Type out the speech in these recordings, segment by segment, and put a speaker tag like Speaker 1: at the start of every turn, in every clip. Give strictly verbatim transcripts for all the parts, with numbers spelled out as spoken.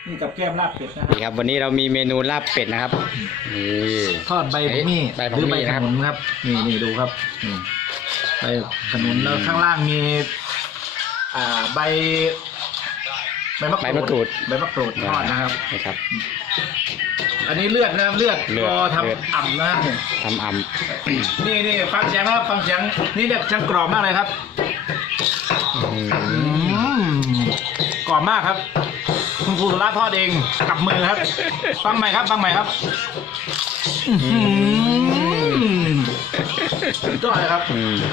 Speaker 1: นี่กับแก้มลาบเป็ดนะ
Speaker 2: นี่ครับวันนี้เรามีเมนูลาบเป็ดนะครับนี่
Speaker 1: ทอดใบผักมี่
Speaker 2: ใบ
Speaker 1: ห
Speaker 2: ผัก
Speaker 1: รือใบ
Speaker 2: มี่
Speaker 1: ข
Speaker 2: นะครับ
Speaker 1: นุนครับนี่นี่ดูครับนี่ใบขนุนแล้วข้างล่างมีอ่าใบใบมะ
Speaker 2: ใบ
Speaker 1: ก
Speaker 2: มะก
Speaker 1: รู
Speaker 2: รู
Speaker 1: ด
Speaker 2: ด
Speaker 1: ใบมะกรูดทอดนะครับ
Speaker 2: นะครับ
Speaker 1: อันนี้เลือดนะครับเลือด
Speaker 2: เลือด
Speaker 1: รอ
Speaker 2: เลือด
Speaker 1: ทำอ่ำนะครับ
Speaker 2: ทำอ่
Speaker 1: นี่นี่ฟังเสียงนะครับฟังเสียงนี่เนี่ยช่างกรอบมากเลยครับ
Speaker 2: ำอืม
Speaker 1: อืมกรอบมากครับคุณครูสุราทอดเองกับมือครับฟังใหม่ครับฟังใหม่ครับอื้อหือสุดยอดเลยครับ
Speaker 2: อืม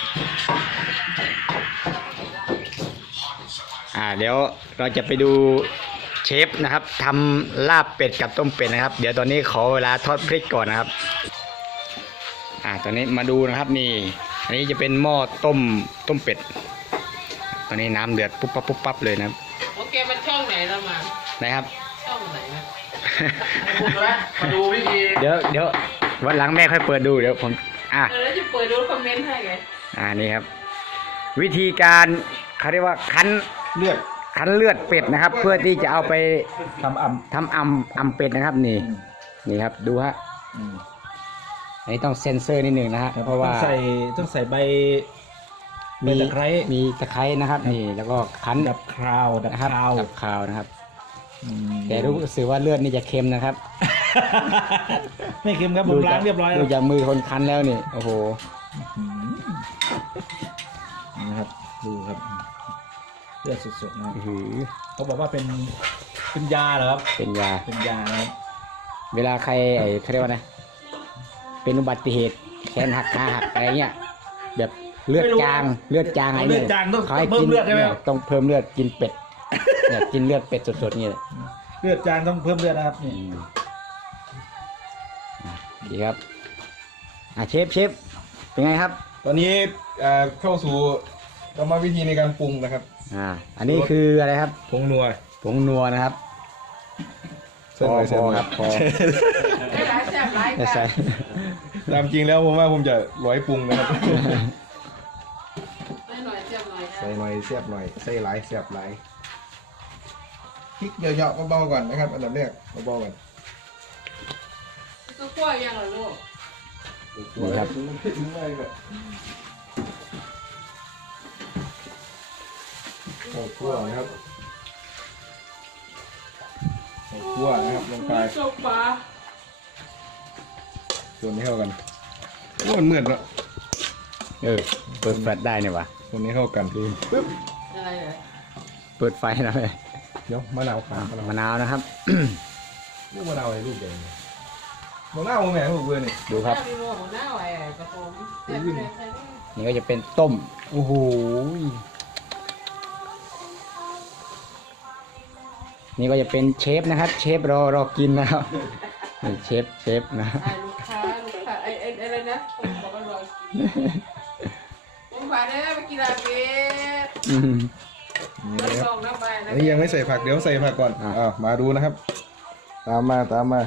Speaker 2: อ่าเดี๋ยวเราจะไปดูเชฟนะครับทำลาบเป็ดกับต้มเป็ดนะครับ เดี๋ยวตอนนี้ขอเวลาทอดพริกก่อนนะครับอ่าตอนนี้มาดูนะครับนี่ อันนี้จะเป็นหม้อต้มต้มเป็ด ตอนนี้น้ำเดือดปุ๊บปั๊บปุ๊บปั๊บเลยนะครับ
Speaker 3: โอเคมันช่องไหนแล้วมา
Speaker 2: นะครับ
Speaker 3: ช่องไหนนะ
Speaker 1: พูดแล้วมาดูวิธี
Speaker 2: เดี๋ยวเดี๋ยววันหลังแม่ค่อยเปิดดูเดี๋ยวผมอ่ะ
Speaker 3: เออแล้วจะเปิดดูคอมเมนต์ให้ไง
Speaker 2: อ่านี่ครับ วิธีการเขาเรียกว่าคั้น
Speaker 1: เลือด
Speaker 2: คั้นเลือดเป็ดนะครับ เพื่อที่จะเอาไป
Speaker 1: ทำอ่
Speaker 2: ทำอ่ำอ่ำเป็ดนะครับนี่
Speaker 1: ำ
Speaker 2: นี่ครับดูฮะ
Speaker 1: อืม
Speaker 2: อันนี้ต้องเซ็นเซอร์นิดหนึ่งนะฮะเพราะว่า
Speaker 1: ต้องใส่ต้องใส่ใบใบตะไคร้
Speaker 2: มีตะไคร้นะครับนี่แล้วก็คั้น
Speaker 1: ดับคราวดับ
Speaker 2: นะ
Speaker 1: ค
Speaker 2: ครับ
Speaker 1: ราว
Speaker 2: ดับคาวนะครับ
Speaker 1: อืม
Speaker 2: แต่รู้สึกว่าเลือดนี่จะเค็มนะครับ
Speaker 1: ไม่เค็มครับผมล้างเรียบร้อยแล้
Speaker 2: ดู
Speaker 1: ว
Speaker 2: จากมือคนคั้นแล้วนี่โอ้โห
Speaker 1: อืมนะครับดูครับเลือดสดๆนะ
Speaker 2: อื้อหือ
Speaker 1: เขาบอกว่าเป็นเป็นยาเหรอครับ
Speaker 2: เป็นยา
Speaker 1: เป็นยานะครับ
Speaker 2: เวลาใครไอ้เขาเรียกว่านะเป็นอุบัติเหตุแขนหักขาหักอะไรเงี้ยแบบเลือดจางเลือดจางอะไร
Speaker 1: เลือ
Speaker 2: เนี่
Speaker 1: ด
Speaker 2: ย
Speaker 1: จางต้อง
Speaker 2: เขาให้
Speaker 1: เพิ่
Speaker 2: กิ
Speaker 1: ม
Speaker 2: น
Speaker 1: เลือดใช่ไหม
Speaker 2: เนี่ยต้องเพิ่มเลือดกินเป็ดเนี่ยกินเลือดเป็ดสดๆนี่เลย
Speaker 1: เลือดจางต้องเพิ่มเลือดนะครับนี่
Speaker 2: อืมอ่ะดีครับอ่ะเชฟเชฟเป็นไงครับ
Speaker 4: ตอนนี้เอ่อเข้าสู่กรรมวิธีในการปรุงนะครับ
Speaker 2: อ่าอันนี้คืออะไรครับ
Speaker 4: ผงนัว
Speaker 2: ผงนัวนะครับ
Speaker 4: เส้นหน่อย
Speaker 2: พ
Speaker 4: เส้น
Speaker 2: อ
Speaker 4: หน่อย
Speaker 2: ครับพอ
Speaker 3: ได้หลายแซ่บหลาย
Speaker 2: จะใส่
Speaker 4: ตามจริงแล้วผมว่าผมจะร้อยปรุงนะครับ
Speaker 3: ได้หน่อยแซ่บหน่อยนะ
Speaker 4: ใส่หน่อยเสียบหน่อยใส่หลายเสียบหลายพริกเยอะๆเบาๆก่อนนะครับอันดับแรกเบาๆก่อน
Speaker 3: ก็คั่วยังเหรอลูก
Speaker 2: นี่ครับ
Speaker 4: พริกอะไรแบบโอ้คั่วนะครับโอ้คั่วนะครับลงไป
Speaker 3: จบปลา
Speaker 4: ส่วนนี้เข้ากันโอ้มันเหมือนเนาะ
Speaker 2: เออเปิดแฟลชได้เนี่ยวะ
Speaker 4: ส่วนนี้เข้ากันปึ๊บ
Speaker 3: อะไรเหรอ
Speaker 2: เปิดไฟนะเลย
Speaker 4: เดี๋ยวมะนาวขาวมะนาว
Speaker 2: มะนาวนะครับ
Speaker 4: เรียกมะนาวอะไรลูกใหญ่เนี่ยมะนาวแม่ลูกเบอร์นี่
Speaker 2: ดูครับ
Speaker 3: แซ่บมีโลของหน้าไว้กระโปรงแซ่บเลยใครได้
Speaker 2: นี่ก็จะเป็นต้มโอ้โหนี่ก็จะเป็นเชฟนะครับ เชฟรอรอกินนะครับนี่เชฟเชฟนะ
Speaker 3: ไอ้ลูกค้าลูกค้าไอ้ไอ้อะไรนะผมบอกว่ารอกินผมผ่านได้ไปกินอาเฟ่
Speaker 2: อืม
Speaker 4: นี่
Speaker 3: ไม่
Speaker 4: นะครับ
Speaker 3: ลองนะไปนะ
Speaker 4: อันนี้ยังไม่ใส่ผักเดี๋ยวใส่ผักก่อน
Speaker 2: อ่ะ
Speaker 4: อ้าวมาดูนะครับ ตามมาตามมา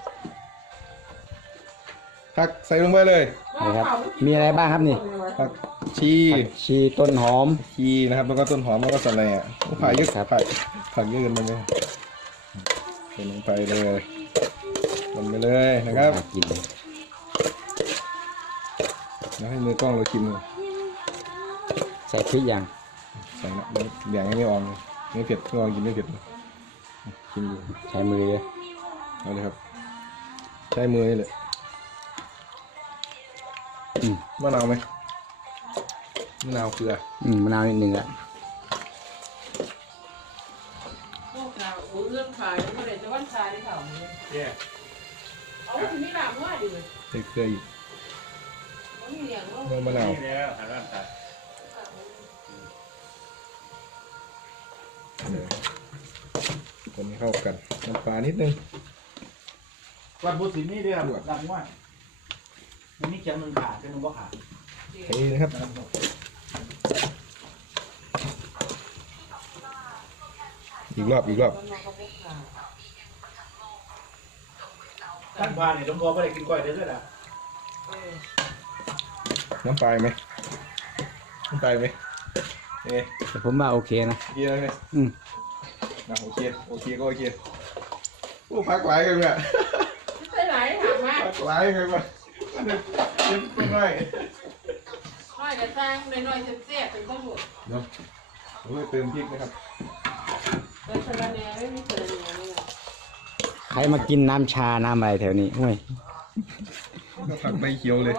Speaker 4: ผักใส่ลงไปเลย
Speaker 2: นี่ครับมีอะไรบ้างครับนี่
Speaker 4: ผักชี
Speaker 2: ผักชีต้นหอม
Speaker 4: ชีนะครับแล้วก็ต้นหอมแล้วก็สะแหน่โอ้ผักเยอะ
Speaker 2: ครับ
Speaker 4: ผักผักเยอะเกินไปไหมใส่ลงไปเลยลงไปเลยนะครับ
Speaker 2: น่ากินเลย
Speaker 4: แล้วให้มือกล้องเราชิมก่อน
Speaker 2: ใส่พริกยัง
Speaker 4: ใส่นะเดี๋ยวแบ่งให้ไม่ออกเลยไม่เผ็ดไม่ออกกินไม่เผ็ดชิมดู
Speaker 2: ใช้มือเลย
Speaker 4: เอาเลยครับใช้มือนี่แหละ
Speaker 2: อืม
Speaker 4: มะนาวไหมมะนาวเกลือ
Speaker 2: อืมมะนาวนิดหนึ่งอะ
Speaker 3: ลูกเราโอ้เรื่องขายไม่ได้จะวันขายได้ข่าวเลยเอาถึงนี่หลังว่าดิ
Speaker 4: ใส่เกลืออีก
Speaker 3: มันมีอย่างว่า
Speaker 4: เนื้อมะนาวคนนี้เข้ากันน้ำปลานิดนึง
Speaker 1: วันพุธสินนี่เดียวดังว่ามันนี่เคียงหนึ่งขาดเคียงหนึ่งว่าขาด
Speaker 4: เทนะครับ อีกรอบอีกรอบ
Speaker 1: ท่านพาเนี่ยต้องกอไม่ได้กินก้อยเด้อด้วยนะ
Speaker 4: น้ำปลาไหมน้ำปลาไหมเอ๊ะ
Speaker 2: แต่ผมว่าโอเคนะ
Speaker 4: เยอะไหม
Speaker 2: อืม
Speaker 4: นะโอเคโอเคก็โอเคโอ้พักหลายกันเนี่ย
Speaker 3: ใส่ไหลถามมา
Speaker 4: พักหลายกันมาเจ็บตัวหน่อย
Speaker 3: น้อยกระซังน้อยๆเสียบๆเป็นต้นหมด
Speaker 4: เนาะผมจะเติมพริกนะครับ
Speaker 3: แต่สลัดแหน่ไม่มีสลัดแหน่เลย
Speaker 2: ใครมากินน้ำชา น้ำอะไรแถวนี้ห้วย
Speaker 4: ก็ผักใบเขียวเลย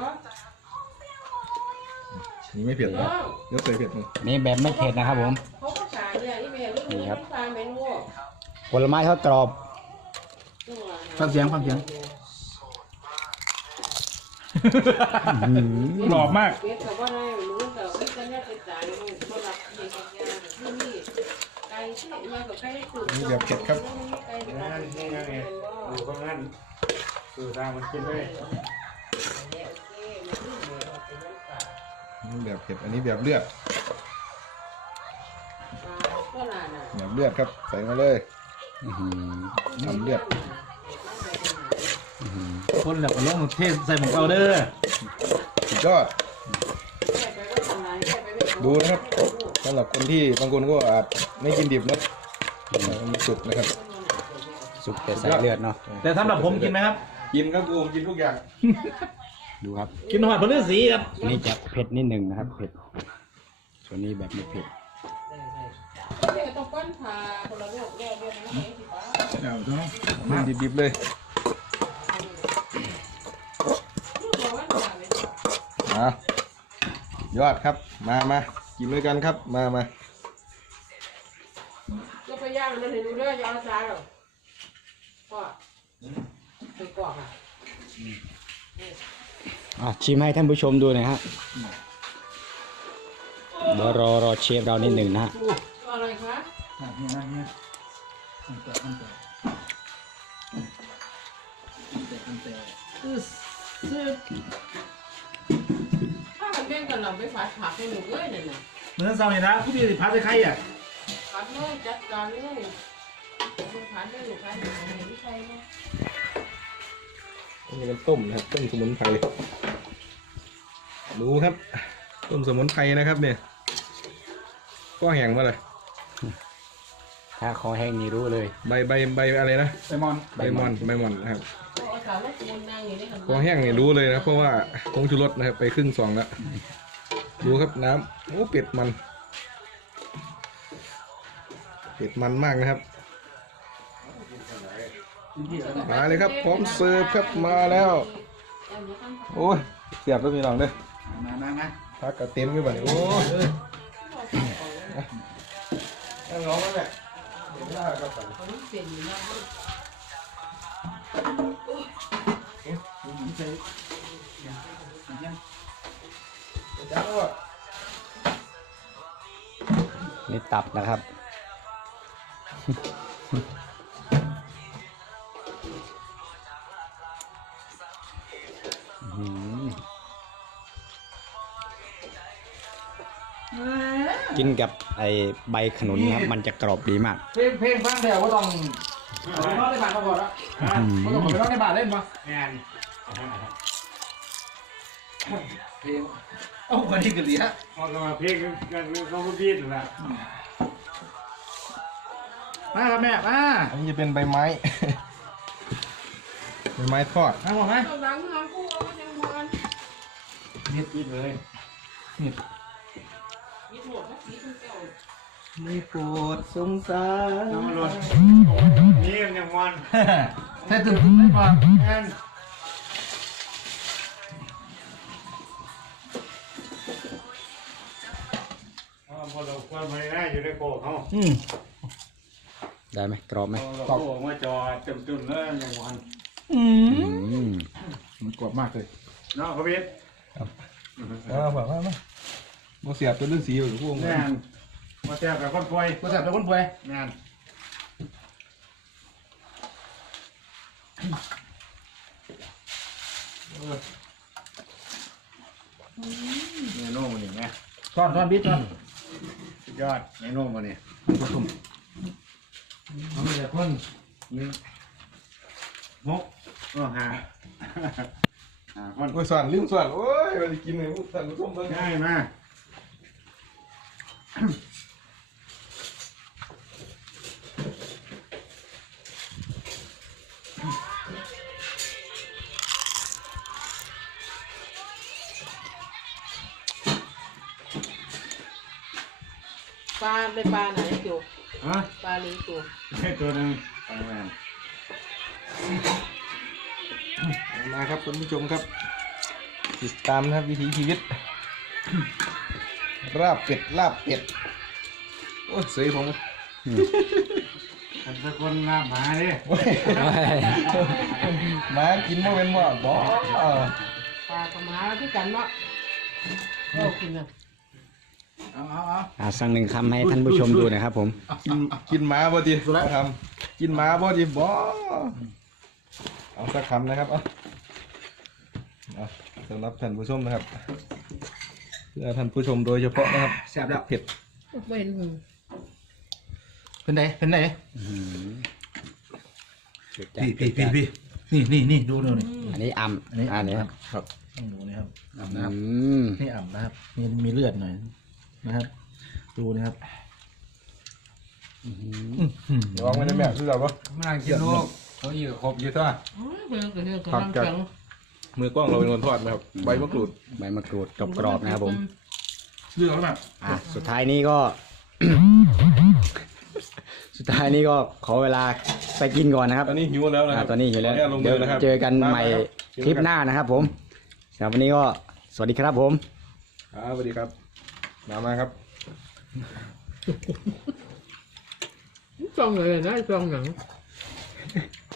Speaker 4: นี่ไม่เผ็ดนะเดี๋ยวใส่เผ็ดมั้ง
Speaker 2: นี่แบบไม่เผ็ดนะครับผม
Speaker 3: เขาก็ขายเนี่ยอีเมลลูกนี่ครับฟังเมนู
Speaker 2: ผลไม้ทอดกรอบ
Speaker 1: ฟังเสียงฟังเสียงกรอบมาก
Speaker 3: เก็บกับว่าได้รู้แต่ไม่จะเนี่ยเป็นจ่ายเลยเขารับเด็กกับยาที่นี่ไก่ที่มากับไก่ตุ๋น
Speaker 4: นี่แบบเผ็ดครับ
Speaker 3: ไก่ตุ๋น
Speaker 5: นี่ไงนี่ไงอยู่ตรงนั้นสื่อทางมันกินเลย
Speaker 4: นี่แบบเผ็ดอันนี้แบบเลือด
Speaker 3: ก็นานอ่ะ
Speaker 4: แบบเลือดครับใส่มาเลย
Speaker 2: อื้อหือ
Speaker 4: ทำเลือด
Speaker 1: คนแบบลงเทศใส่หมกเอาเด้อ
Speaker 4: สุดยอดดูนะครับสำหรับคนที่บางคนก็อาจไม่กินดิบนะมีสุกนะครับ
Speaker 2: สุกแต่ใส่เลือดเนาะ
Speaker 1: แต่สำหรับผมกินไหมครับ
Speaker 4: กินครับกูกินทุกอย่าง
Speaker 2: ดูครับ
Speaker 1: กินหอดพะเลือสีครับ
Speaker 2: อันนี้จะเผ็ดนิดหนึ่งนะครับ เผ็ด ส่วนนี้แบบไม่เผ็ด
Speaker 3: เด็กต้องก้นผ่าคนละโรคแยกเดียวนะสิป้า
Speaker 1: เอาจ้ะ
Speaker 4: กินดิบๆเลย
Speaker 3: ลูกเราว่าผ่าเลย
Speaker 4: อ่ะยอดครับมามากินด้วยกันครับมามา
Speaker 3: ก็ไปย่างมันเห็นดูเรื่องยาวช้าหรอก็ไปกรอกอ่ะ
Speaker 2: อ่ะชิมให้ท่านผู้ชมดูหน่อยฮะเดี๋ยวรอรอเชฟเรานิดหนึ่งนะฮะ
Speaker 3: อะไรคะ
Speaker 1: นี่นะนี่แต่แต่แต่อึสซึบ
Speaker 3: ถ้ามันแบ่งกันเราไปฝาดผักให้หนูเลยเนี่ยนะ
Speaker 1: เหมือนเสาเนี่ยนะผู้ดีพัดใส่ไข่อ่ะ
Speaker 3: ผัดเลยจัดการเลยคุณผัดได้หรือใครหนูเห็นใครเนาะ
Speaker 4: อันนี้เป็นต้มนะครับต้มสมุนไพรดูครับต้มสมุนไพรนะครับเนี่ยก็แห้งมาเลย
Speaker 2: ถ้าคอแห้งนี่รู้เลย
Speaker 4: ใบใบใบอะไรนะ
Speaker 1: ไซมอน
Speaker 4: ใบมอนใบมอนนะครับ
Speaker 3: เอาสาวมาปูนนางอยู่ในขัน
Speaker 4: พอแห้งเนี่ยรู้เลยนะเพราะว่าผงชูรสนะครับไปครึ่งซองแล้วดูครับน้ำโอ้เป็ดมันเป็ดมันมากนะครับมาเลยครับพร้อมเสิร์ฟครับมาแล้วโอ้ยเสียบแล้วมีหลังเด้อ
Speaker 1: มามามา
Speaker 4: พักกระเต็มไปบ่เนี่ยโอ้ยนั่งร้องแล้วแหละเห็นหน้าครับผม
Speaker 3: เขาเปลี่ยนอยู่นะ
Speaker 4: จ้าว่ะ
Speaker 2: นี่ตับนะครับอื้อหือกินกับไอใบขนุนครับ มันจะกรอบดีมาก
Speaker 1: เพลงเพลงฟังแต่ว่าต้องไปนอนในบ้านก็พอแล้วไม่ต้องไปนอนในบ้านเล่นปะ
Speaker 5: งาน
Speaker 1: เพลงเอ้าคนนี้กันดีฮะ
Speaker 5: พอก็มาเพลงกันเขาพูดดีนะ
Speaker 1: มาครับแม่มา
Speaker 4: อันนี้จะเป็นใบไม้ ใบไม้ทอด
Speaker 1: มาหมดไหม
Speaker 3: ต้องล้างน้ำคู่เอาไปยังมัน
Speaker 1: นิด
Speaker 5: คิดเลย
Speaker 1: นิด
Speaker 3: ยิบหมดนะสีคุณเจ้า
Speaker 4: ไม่โปรดสงสาร
Speaker 5: น้ำมันร้อนนี่มันยังวัน
Speaker 1: แท้ตื่นไม่พอ
Speaker 5: งานพอเราควรไปได้อยู่ในโกเขา
Speaker 1: อืม
Speaker 2: ได้ไหมกรอบไหม
Speaker 5: เราโกมาจอเต็มตุนแล้วยังวัน
Speaker 1: อืม
Speaker 2: อืม
Speaker 1: มันกรอบมากเลย
Speaker 5: น้องเขาเบ็ด
Speaker 4: มามามามาโมเสียบเป็นเรื่องสีอยู่พวก
Speaker 5: งานมาแจกกับคนป่วย
Speaker 1: บริษัทเป็นคนป่วย
Speaker 5: งานเมนูมันนี่ไง
Speaker 1: ซ่อนซ่อนบิดซ่อน
Speaker 5: สุดยอดเมนูมันนี่
Speaker 1: ผสมมันมีแต่คน
Speaker 5: นี่หกก็หาหาคน
Speaker 4: โอ้ยสั่นลืมสั่นโอ้ยมันจะกินเลยพวกสั่นส้มเบิ้ง
Speaker 5: ง่ายมาก
Speaker 3: ปลาได้ปลาไหนจู
Speaker 5: ฮะ
Speaker 3: ปลาลิ้นจู
Speaker 5: ได้ตัวหนึ่งประมาณ
Speaker 4: มาครับคุณผู้ชมครับ ติดตามนะครับวิถีชีวิตลาบเป็ดลาบเป็ดโอ้ยเสยผม
Speaker 5: กันสักคนลาบหมาดิ
Speaker 4: โอ้ยหมากินบ่เป็นบ่บ่
Speaker 3: ปลากับหมาที่กันเนาะโอ้กินนะ
Speaker 1: เอาเอาเอา
Speaker 2: อ่าสั่งหนึ่งคำให้ท่านผู้ชมดูหนะครับผม
Speaker 4: กินกินหมาบ่ดีทำกินหมาบ่ดีบ่เอาสักคำนะครับเอาเอาสำหรับท่านผู้ชมนะครับเพื่อท่านผู้ชมโดยเฉพาะนะครับ
Speaker 1: แซ่บแล้ว
Speaker 4: เผ็ด
Speaker 3: ไม่เห็นหู
Speaker 1: เป็นไหนเป็นไหน
Speaker 2: พี่
Speaker 1: พี่พี่พี่พี่นี่นี่นี่ดูดูนี่
Speaker 2: อันนี้อ่ำ
Speaker 1: อันนี้
Speaker 2: อันนี้
Speaker 1: ครับครับต้องดูนะครับอ่ำ
Speaker 2: อื
Speaker 1: นะครับ
Speaker 2: ม
Speaker 1: นี่อ่ำนะครับนี่มีเลือดหน่อยนะครับ ดูนะครับ
Speaker 4: ลองไม่ได้แม่คือเราปะ
Speaker 5: ไม่น่ากินลูกเขาอีกครบอยู่ตัว
Speaker 3: อืมเป็นกระเทียมกระลังแข็ง
Speaker 4: มือกล้องเราเป็นคนทอดนะครับใบมะกรูด
Speaker 2: ใบมะกรูดกรอบๆนะครับผม
Speaker 1: เลือดแล้วแบบ
Speaker 2: อ่ะสุดท้ายนี้ก็ สุดท้ายนี้ก็ขอเวลาไปกินก่อนนะครับ
Speaker 4: ตอนนี้หิวแล้วนะค
Speaker 2: อ่า
Speaker 4: รับ
Speaker 2: ตอนนี้อยู่แล้ว
Speaker 4: ขออนุญาตลงมื
Speaker 2: เดี๋ยว
Speaker 4: นะครับ
Speaker 2: เจอกัน
Speaker 4: มา
Speaker 2: ใหม่
Speaker 4: ครับ
Speaker 2: คลิปหน้านะครับผมสำหรับวันนี้ก็สวัสดีครับผม
Speaker 4: ครับสวัสดีครับมามาครับ
Speaker 3: จ้องเลยนะจ้องหนัง